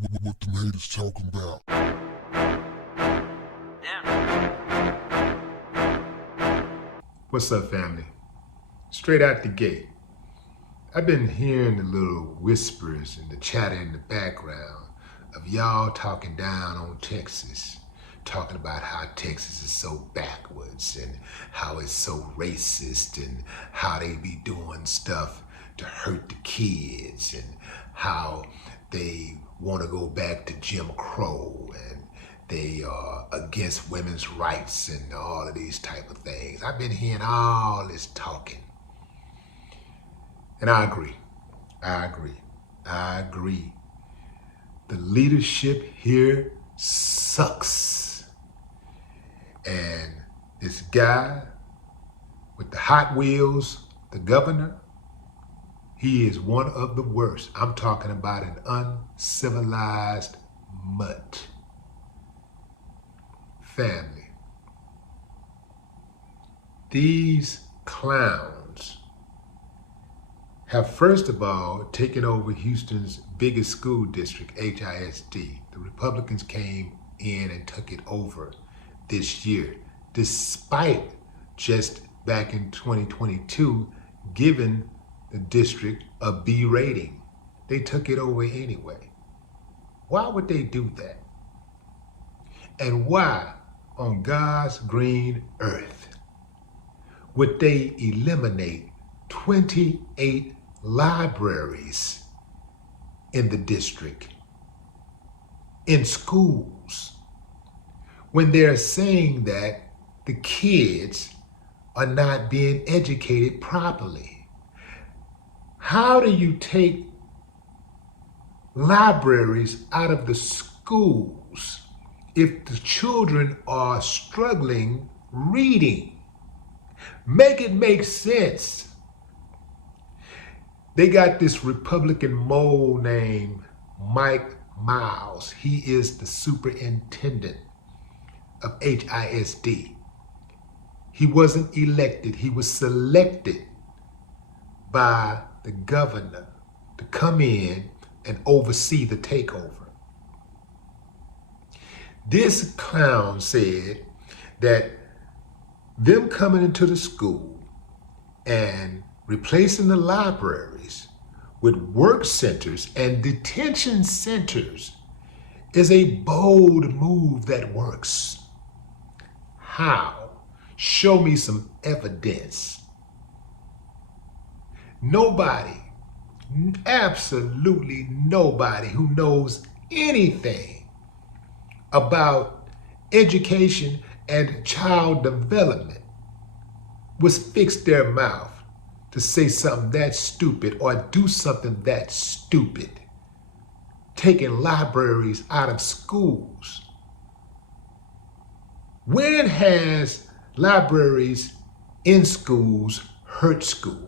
What the haters talking about? What's up, family? Straight out the gate, I've been hearing the little whispers and the chatter in the background of y'all talking down on Texas, talking about how Texas is so backwards and how it's so racist and how they be doing stuff to hurt the kids and how they want to go back to Jim Crow and they are against women's rights and all of these type of things. I've been hearing all this talking. And I agree. I agree. The leadership here sucks. And this guy with the Hot Wheels, the governor, he is one of the worst. I'm talking about an uncivilized mutt. Family. These clowns have first of all taken over Houston's biggest school district, HISD. The Republicans came in and took it over this year, despite just back in 2022 giving the district a B rating. They took it over anyway. Why would they do that? And why, on God's green earth, would they eliminate 28 libraries in the district, in schools, when they're saying that the kids are not being educated properly? How do you take libraries out of the schools if the children are struggling reading? Make it make sense. They got this Republican mole named Mike Miles. He is the superintendent of HISD. He wasn't elected. He was selected by the governor to come in and oversee the takeover. This clown said that them coming into the school and replacing the libraries with work centers and detention centers is a bold move that works. How? Show me some evidence. Nobody, absolutely nobody who knows anything about education and child development would fix their mouth to say something that stupid or do something that stupid, taking libraries out of schools. When has libraries in schools hurt schools?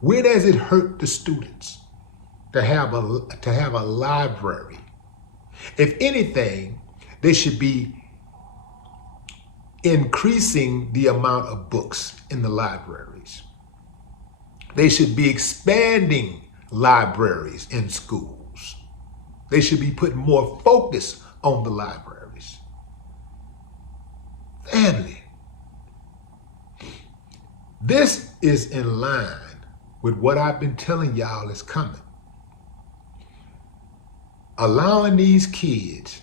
When has it hurt the students to have a library? If anything, they should be increasing the amount of books in the libraries. They should be expanding libraries in schools. They should be putting more focus on the libraries. Family, this is in line with what I've been telling y'all is coming. Allowing these kids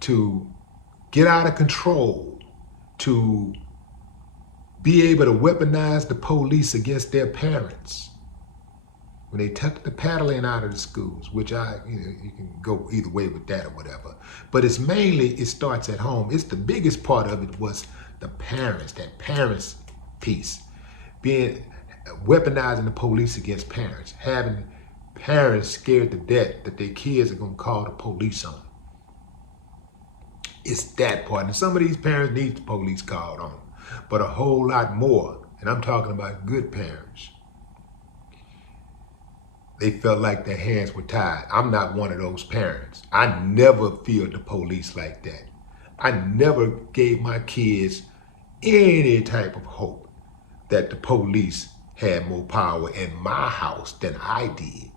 to get out of control, to be able to weaponize the police against their parents. When they took the paddling out of the schools, which you can go either way with that or whatever. But it's mainly, it starts at home. It's the biggest part of it was the parents, that parents piece. Weaponizing the police against parents, having parents scared to death that their kids are gonna call the police on them. It's that part. And some of these parents need the police called on them, but a whole lot more, and I'm talking about good parents, they felt like their hands were tied. I'm not one of those parents. I never feared the police like that. I never gave my kids any type of hope that the police had more power in my house than I did.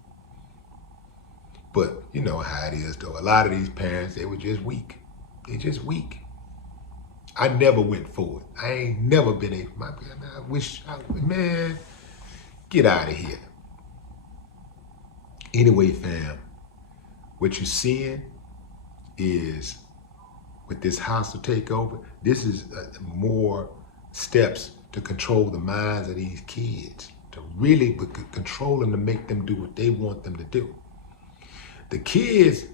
But you know how it is, though. A lot of these parents, they were just weak. They just weak. I never went for it. I ain't never been a, man, get out of here. Anyway, fam, what you're seeing is with this hostile takeover, this is more steps to control the minds of these kids, to really control them, to make them do what they want them to do. The kids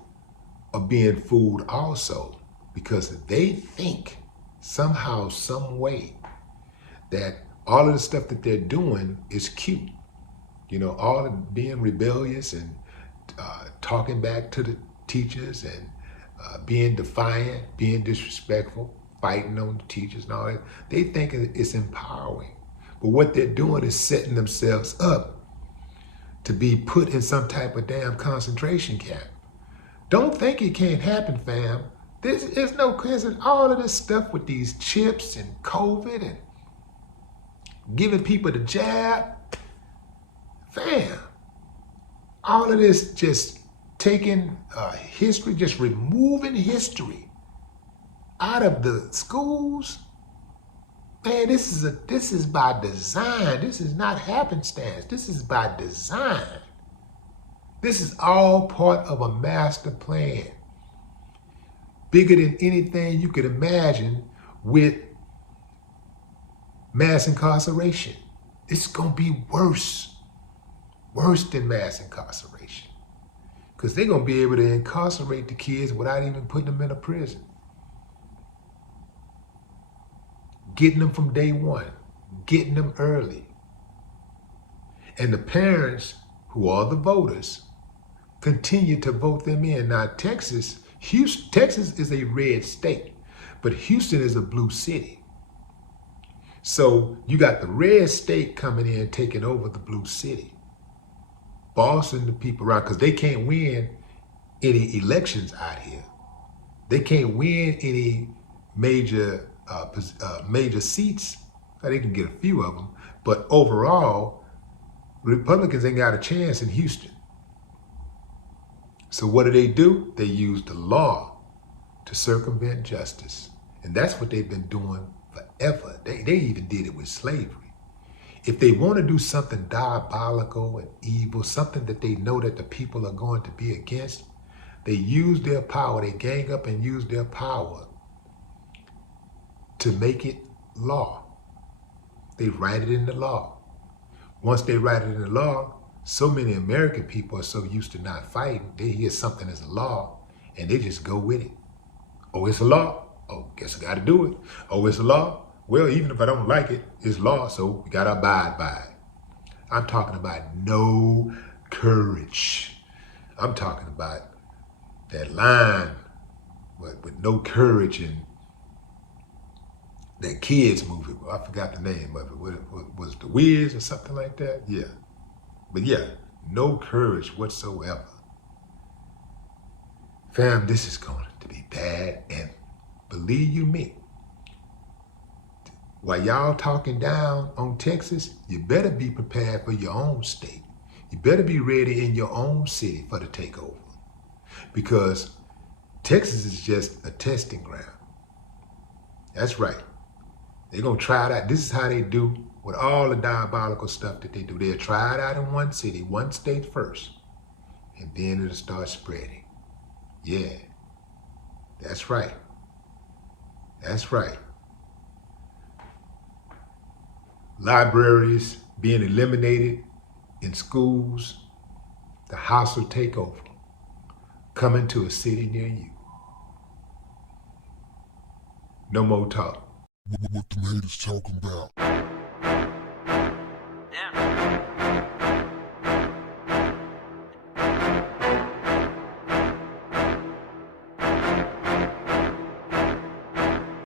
are being fooled also because they think somehow, some way, that all of the stuff that they're doing is cute. You know, all of being rebellious and talking back to the teachers and being defiant, being disrespectful, fighting on the teachers and all that. They think it's empowering. But what they're doing is setting themselves up to be put in some type of damn concentration camp. Don't think it can't happen, fam. There's no question. All of this stuff with these chips and COVID and giving people the jab, fam, all of this just taking history, just removing history out of the schools. Man, this is by design. This is not happenstance. This is by design. This is all part of a master plan. Bigger than anything you could imagine with mass incarceration. It's gonna be worse than mass incarceration. Because they're gonna be able to incarcerate the kids without even putting them in a prison. Getting them from day one, getting them early. And the parents, who are the voters, continue to vote them in. Now, Texas is a red state, but Houston is a blue city. So you got the red state coming in, taking over the blue city, bossing the people around, because they can't win any elections out here. They can't win any major seats. They can get a few of them, but overall, Republicans ain't got a chance in Houston. So what do? They use the law to circumvent justice. And that's what they've been doing forever. They even did it with slavery. If they want to do something diabolical and evil, something that they know that the people are going to be against, they use their power, they gang up and use their power to make it law. They write it in the law. Once they write it in the law, so many American people are so used to not fighting, they hear something as a law and they just go with it. Oh, it's a law. Oh, guess I got to do it. Oh, it's a law. Well, even if I don't like it, it's law, so we got to abide by it. I'm talking about no courage. I'm talking about that line with no courage in that kids movie. I forgot the name of it. What was The Wiz or something like that? Yeah. But yeah, no courage whatsoever. Fam, this is going to be bad, and believe you me, while y'all talking down on Texas, you better be prepared for your own state. You better be ready in your own city for the takeover. Because Texas is just a testing ground. That's right. They're going to try it out. This is how they do with all the diabolical stuff that they do. They'll try it out in one city, one state first, and then it'll start spreading. Yeah, that's right. That's right. Libraries being eliminated in schools, the hostile takeover coming to a city near you. No more talk. What the haters talking about? Yeah.